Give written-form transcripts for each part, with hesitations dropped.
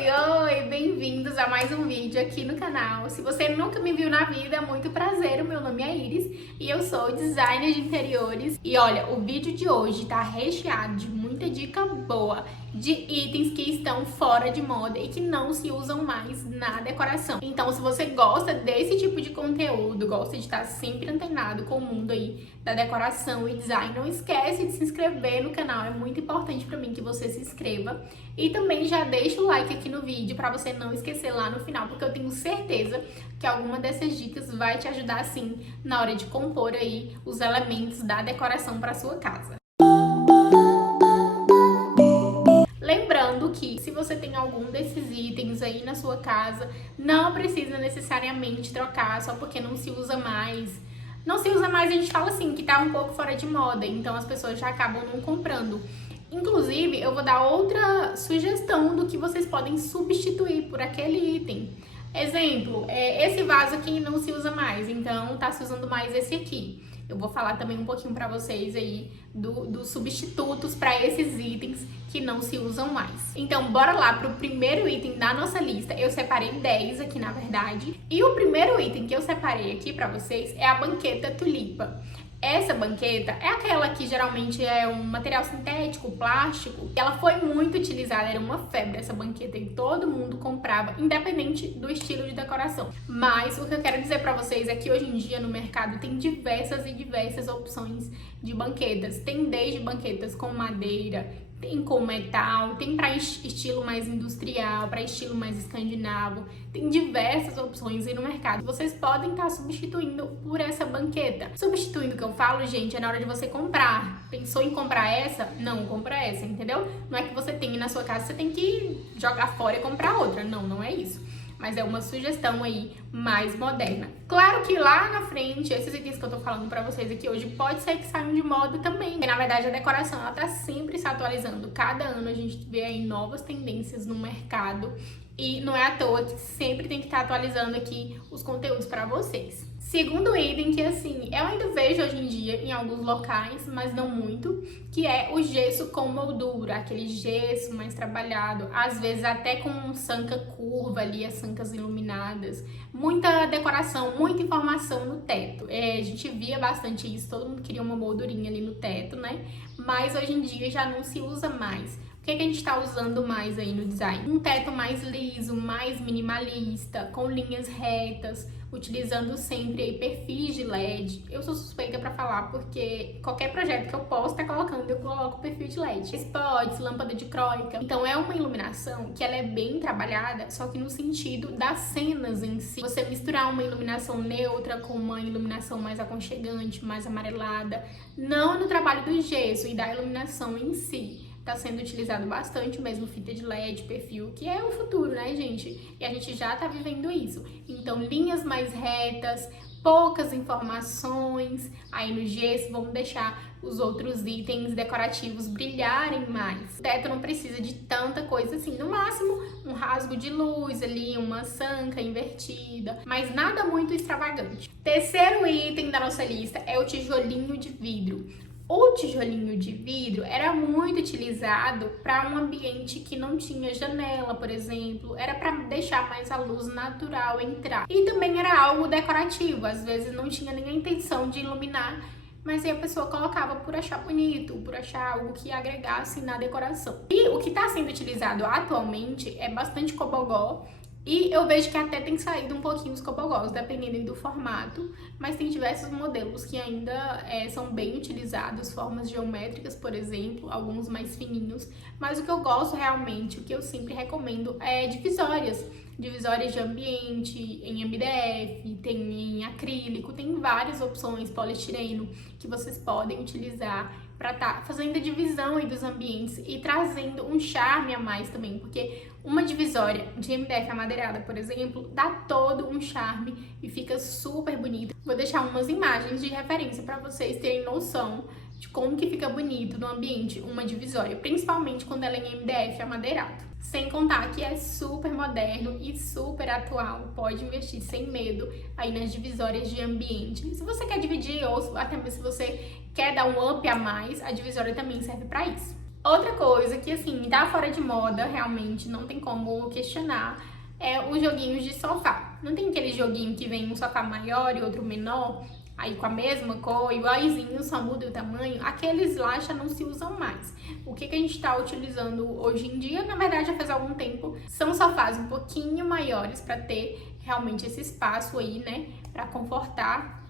Oi, bem-vindos a mais um vídeo aqui no canal. Se você nunca me viu na vida, muito prazer, o meu nome é Iris e eu sou designer de interiores. E olha, o vídeo de hoje tá recheado de muita dica boa, de itens que estão fora de moda e que não se usam mais na decoração. Então, se você gosta desse tipo de conteúdo, gosta de estar sempre antenado com o mundo aí da decoração e design, não esquece de se inscrever no canal, é muito importante pra mim que você se inscreva. E também já deixa o like aqui no vídeo pra você não esquecer lá no final, porque eu tenho certeza que alguma dessas dicas vai te ajudar sim na hora de compor aí os elementos da decoração para sua casa. Lembrando que se você tem algum desses itens aí na sua casa, não precisa necessariamente trocar só porque não se usa mais. Não se usa mais, a gente fala assim, que tá um pouco fora de moda, então as pessoas já acabam não comprando. Inclusive, eu vou dar outra sugestão do que vocês podem substituir por aquele item. Exemplo, esse vaso aqui não se usa mais, então tá se usando mais esse aqui. Eu vou falar também um pouquinho pra vocês aí dos substitutos para esses itens que não se usam mais. Então, bora lá pro primeiro item da nossa lista. Eu separei 10 aqui, na verdade. E o primeiro item que eu separei aqui pra vocês é a banqueta tulipa. Essa banqueta é aquela que geralmente é um material sintético, plástico. Ela foi muito utilizada, era uma febre essa banqueta e todo mundo comprava, independente do estilo de decoração. Mas o que eu quero dizer pra vocês é que hoje em dia no mercado tem diversas e diversas opções de banquetas. Tem desde banquetas com madeira, tem com metal, tem para estilo mais industrial, para estilo mais escandinavo. Tem diversas opções aí no mercado. Vocês podem estar substituindo por essa banqueta. Substituindo o que eu falo, gente, é na hora de você comprar. Pensou em comprar essa? Não, compra essa, entendeu? Não é que você tem na sua casa, você tem que jogar fora e comprar outra. Não, não é isso. Mas é uma sugestão aí mais moderna. Claro que lá na frente, esses itens que eu tô falando pra vocês aqui hoje, pode ser que saiam de moda também. Porque, na verdade, a decoração, ela tá sempre se atualizando. Cada ano a gente vê aí novas tendências no mercado. E não é à toa que sempre tem que estar atualizando aqui os conteúdos pra vocês. Segundo item que, assim, eu ainda vejo hoje em dia em alguns locais, mas não muito, que é o gesso com moldura, aquele gesso mais trabalhado, às vezes até com sanca curva ali, as sancas iluminadas, muita decoração, muita informação no teto. A gente via bastante isso, todo mundo queria uma moldurinha ali no teto, né? Mas hoje em dia já não se usa mais. O que a gente está usando mais aí no design? Um teto mais liso, mais minimalista, com linhas retas, utilizando sempre aí perfis de LED. Eu sou suspeita para falar porque qualquer projeto que eu posso estar colocando, eu coloco perfil de LED. Spots, lâmpada de croica. Então é uma iluminação que ela é bem trabalhada, só que no sentido das cenas em si. Você misturar uma iluminação neutra com uma iluminação mais aconchegante, mais amarelada, não no trabalho do gesso e da iluminação em si. Tá sendo utilizado bastante mesmo fita de LED, perfil, que é o futuro, né, gente? E a gente já tá vivendo isso. Então, linhas mais retas, poucas informações, aí no gesso vamos deixar os outros itens decorativos brilharem mais. O teto não precisa de tanta coisa assim, no máximo um rasgo de luz ali, uma sanca invertida, mas nada muito extravagante. Terceiro item da nossa lista é o tijolinho de vidro. O tijolinho de vidro era muito utilizado para um ambiente que não tinha janela, por exemplo. Era para deixar mais a luz natural entrar. E também era algo decorativo, às vezes não tinha nem a intenção de iluminar, mas aí a pessoa colocava por achar bonito, por achar algo que agregasse na decoração. E o que está sendo utilizado atualmente é bastante cobogó. E eu vejo que até tem saído um pouquinho os cobogós, dependendo do formato, mas tem diversos modelos que ainda são bem utilizados, formas geométricas, por exemplo, alguns mais fininhos. Mas o que eu gosto realmente, o que eu sempre recomendo é divisórias. Divisórias de ambiente, em MDF, tem em acrílico, tem várias opções, poliestireno, que vocês podem utilizar para estar fazendo a divisão aí dos ambientes e trazendo um charme a mais também, porque uma divisória de MDF amadeirada, por exemplo, dá todo um charme e fica super bonito. Vou deixar umas imagens de referência para vocês terem noção de como que fica bonito no ambiente uma divisória, principalmente quando ela é em MDF amadeirado. Sem contar que é super moderno e super atual, pode investir sem medo aí nas divisórias de ambiente. Se você quer dividir ou até mesmo se você quer dar um up a mais, a divisória também serve para isso. Outra coisa que, assim, tá fora de moda, realmente, não tem como questionar, é os joguinhos de sofá. Não tem aquele joguinho que vem um sofá maior e outro menor, aí com a mesma cor, iguaizinho, só muda o tamanho? Aqueles lá já não se usam mais. O que a gente tá utilizando hoje em dia, na verdade já faz algum tempo, são sofás um pouquinho maiores para ter realmente esse espaço aí, né, para comportar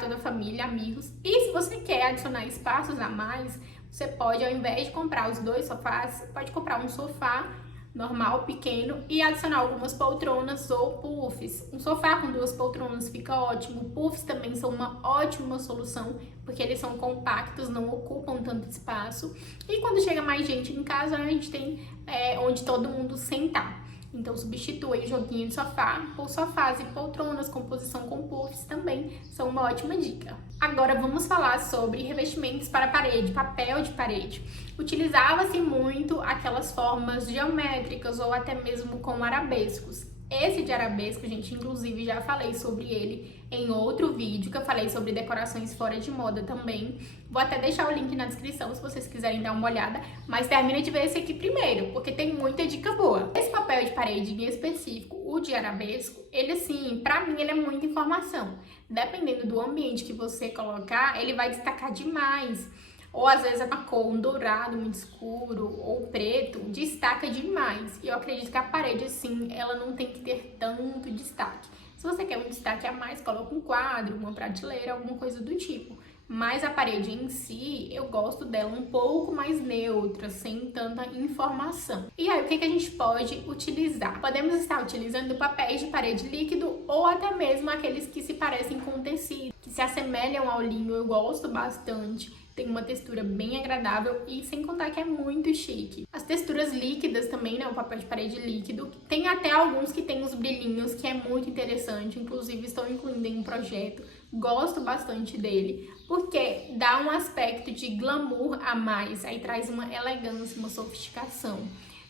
toda a família, amigos. E se você quer adicionar espaços a mais, você pode, ao invés de comprar os 2 sofás, pode comprar um sofá normal, pequeno, e adicionar algumas poltronas ou puffs. Um sofá com 2 poltronas fica ótimo. Puffs também são uma ótima solução, porque eles são compactos, não ocupam tanto espaço. E quando chega mais gente em casa, a gente tem onde todo mundo sentar. Então substitui o joguinho de sofá por sofás e poltronas com posição com puffs também são uma ótima dica. Agora vamos falar sobre revestimentos para parede, papel de parede. Utilizava-se muito aquelas formas geométricas ou até mesmo com arabescos. Esse de arabesco, gente, inclusive já falei sobre ele em outro vídeo, que eu falei sobre decorações fora de moda também. Vou até deixar o link na descrição se vocês quiserem dar uma olhada, mas termina de ver esse aqui primeiro, porque tem muita dica boa. Esse papel de parede em específico, o de arabesco, ele assim, pra mim ele é muita informação. Dependendo do ambiente que você colocar, ele vai destacar demais. Ou às vezes é uma cor, um dourado muito escuro ou preto, destaca demais. E eu acredito que a parede, assim, ela não tem que ter tanto destaque. Se você quer um destaque a mais, coloca um quadro, uma prateleira, alguma coisa do tipo. Mas a parede em si, eu gosto dela um pouco mais neutra, sem tanta informação. E aí, o que a gente pode utilizar? Podemos estar utilizando papéis de parede líquido ou até mesmo aqueles que se parecem com tecido, que se assemelham ao linho, eu gosto bastante. Tem uma textura bem agradável e sem contar que é muito chique. As texturas líquidas também, né? O papel de parede líquido. Tem até alguns que tem os brilhinhos, que é muito interessante. Inclusive, estou incluindo em um projeto. Gosto bastante dele, porque dá um aspecto de glamour a mais. Aí traz uma elegância, uma sofisticação.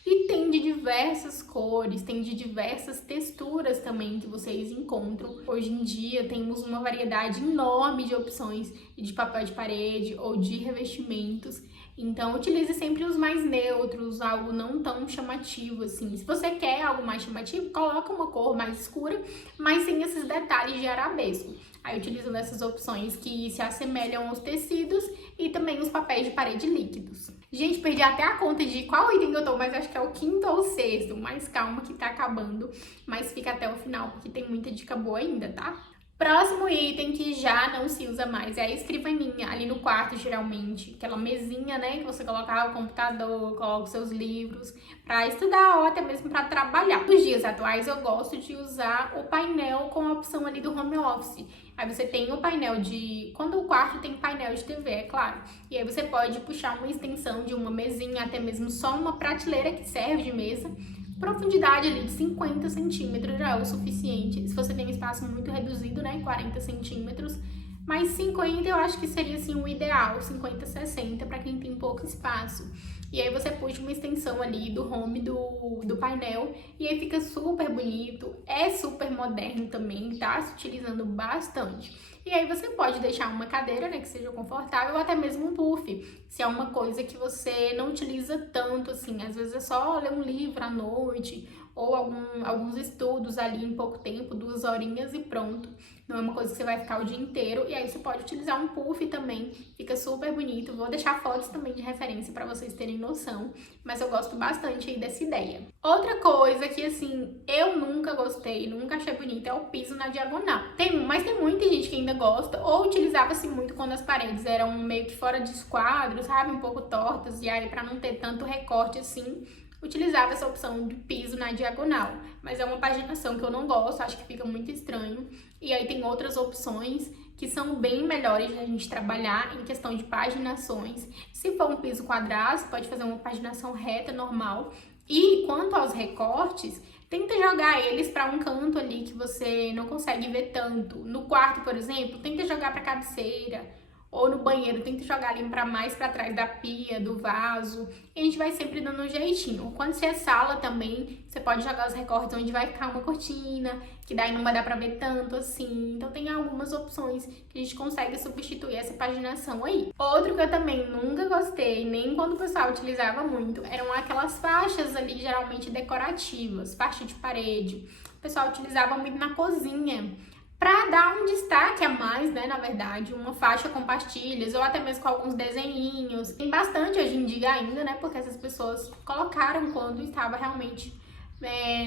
E tem de diversas cores, tem de diversas texturas também que vocês encontram. Hoje em dia temos uma variedade enorme de opções de papel de parede ou de revestimentos. Então utilize sempre os mais neutros, algo não tão chamativo assim. Se você quer algo mais chamativo, coloca uma cor mais escura, mas sem esses detalhes de arabesco. Aí utilizando essas opções que se assemelham aos tecidos e também os papéis de parede líquidos. Gente, perdi até a conta de qual item que eu tô, mas acho que é o 5º ou 6º. Mas calma que tá acabando, mas fica até o final porque tem muita dica boa ainda, tá? Próximo item que já não se usa mais é a escrivaninha, ali no quarto geralmente, aquela mesinha, né, que você coloca o computador, coloca os seus livros para estudar ou até mesmo para trabalhar. Nos dias atuais eu gosto de usar o painel com a opção ali do home office. Aí você tem o painel de... Quando o quarto tem painel de TV, é claro. E aí você pode puxar uma extensão de uma mesinha, até mesmo só uma prateleira que serve de mesa. Profundidade ali de 50 centímetros já é o suficiente. Se você tem espaço muito reduzido, né, 40 centímetros. Mas 50 eu acho que seria assim o ideal, 50, 60 para quem tem pouco espaço. E aí você puxa uma extensão ali do home do painel e aí fica super bonito, é super moderno também, tá se utilizando bastante. E aí você pode deixar uma cadeira, né, que seja confortável, ou até mesmo um puff, se é uma coisa que você não utiliza tanto assim, às vezes é só ler um livro à noite, ou alguns estudos ali em pouco tempo, 2 horinhas e pronto. Não é uma coisa que você vai ficar o dia inteiro. E aí você pode utilizar um puff também, fica super bonito. Vou deixar fotos também de referência para vocês terem noção, mas eu gosto bastante aí dessa ideia. Outra coisa que, assim, eu nunca gostei, nunca achei bonito é o piso na diagonal. Mas tem muita gente que ainda gosta, ou utilizava-se muito quando as paredes eram meio que fora de esquadro, sabe? Um pouco tortas, e aí para não ter tanto recorte assim, utilizava essa opção de piso na diagonal, mas é uma paginação que eu não gosto, acho que fica muito estranho. E aí tem outras opções que são bem melhores de a gente trabalhar em questão de paginações. Se for um piso quadrado, você pode fazer uma paginação reta, normal. E quanto aos recortes, tenta jogar eles para um canto ali que você não consegue ver tanto. No quarto, por exemplo, tenta jogar para a cabeceira ou no banheiro, tenta jogar ali pra mais pra trás da pia, do vaso. E a gente vai sempre dando um jeitinho. Quando você é sala também, você pode jogar os recortes onde vai ficar uma cortina, que daí não vai dar pra ver tanto assim. Então tem algumas opções que a gente consegue substituir essa paginação aí. Outro que eu também nunca gostei, nem quando o pessoal utilizava muito, eram aquelas faixas ali, geralmente decorativas, faixa de parede. O pessoal utilizava muito na cozinha, para dar um destaque a mais, né, na verdade, uma faixa com pastilhas ou até mesmo com alguns desenhinhos. Tem bastante hoje em dia ainda, né, porque essas pessoas colocaram quando estava realmente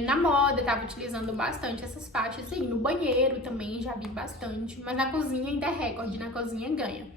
na moda, estava utilizando bastante essas faixas aí. No banheiro também já vi bastante, mas na cozinha ainda é recorde, na cozinha ganha.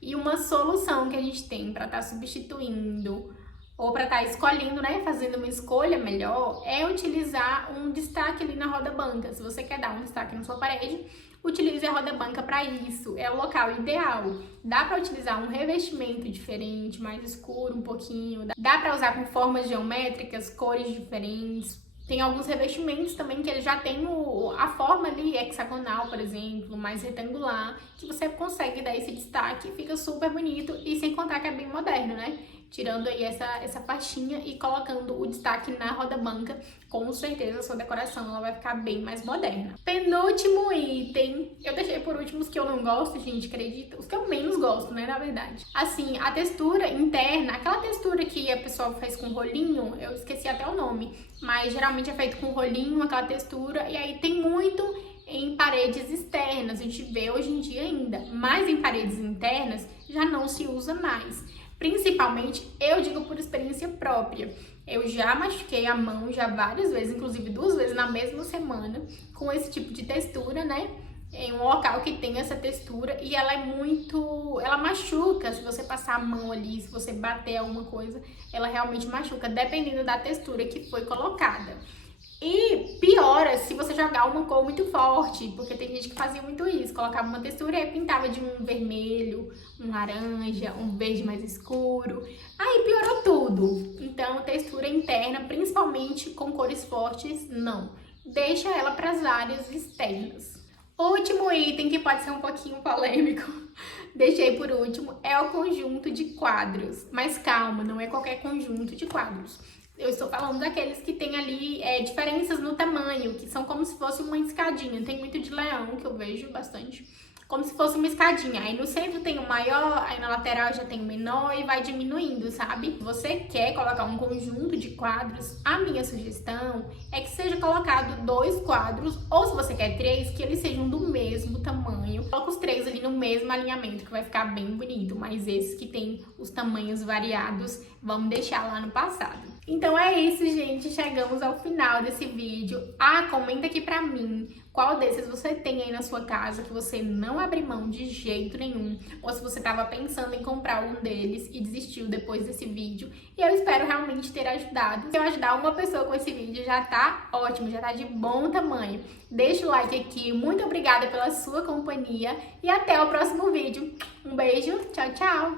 E uma solução que a gente tem para estar substituindo ou para estar escolhendo, né, fazendo uma escolha melhor, é utilizar um destaque ali na roda banca. Se você quer dar um destaque na sua parede, utilize a roda banca para isso. É o local ideal. Dá para utilizar um revestimento diferente, mais escuro um pouquinho. Dá para usar com formas geométricas, cores diferentes. Tem alguns revestimentos também que ele já tem a forma ali hexagonal, por exemplo, mais retangular, que você consegue dar esse destaque, fica super bonito e sem contar que é bem moderno, né? Tirando aí essa faixinha e colocando o destaque na roda banca, com certeza a sua decoração ela vai ficar bem mais moderna. Penúltimo item, eu deixei por último os que eu não gosto, gente, acredita? Os que eu menos gosto, né, na verdade. Assim, a textura interna, aquela textura que a pessoa faz com rolinho, eu esqueci até o nome, mas geralmente é feito com rolinho, aquela textura, e aí tem muito em paredes externas, a gente vê hoje em dia ainda, mas em paredes internas já não se usa mais. Principalmente, eu digo por experiência própria, eu já machuquei a mão já várias vezes, inclusive 2 vezes na mesma semana, com esse tipo de textura, né? Em um local que tem essa textura e ela ela machuca se você passar a mão ali, se você bater alguma coisa, ela realmente machuca, dependendo da textura que foi colocada. E piora se você jogar uma cor muito forte, porque tem gente que fazia muito isso, colocava uma textura e pintava de um vermelho, um laranja, um verde mais escuro. Aí piorou tudo. Então, textura interna, principalmente com cores fortes, não. Deixa ela para as áreas externas. Último item, que pode ser um pouquinho polêmico, deixei por último, é o conjunto de quadros. Mas calma, não é qualquer conjunto de quadros. Eu estou falando daqueles que tem ali diferenças no tamanho, que são como se fosse uma escadinha. Tem muito de leão, que eu vejo bastante, como se fosse uma escadinha. Aí no centro tem o maior, aí na lateral já tem o menor e vai diminuindo, sabe? Se você quer colocar um conjunto de quadros, a minha sugestão é que seja colocado 2 quadros, ou se você quer 3, que eles sejam do mesmo tamanho. Coloca os 3 ali no mesmo alinhamento, que vai ficar bem bonito. Mas esses que tem os tamanhos variados, vamos deixar lá no passado. Então é isso, gente. Chegamos ao final desse vídeo. Comenta aqui pra mim qual desses você tem aí na sua casa que você não abre mão de jeito nenhum. Ou se você tava pensando em comprar algum deles e desistiu depois desse vídeo. E eu espero realmente ter ajudado. Se eu ajudar uma pessoa com esse vídeo já tá ótimo, já tá de bom tamanho. Deixa o like aqui. Muito obrigada pela sua companhia. E até o próximo vídeo. Um beijo. Tchau, tchau.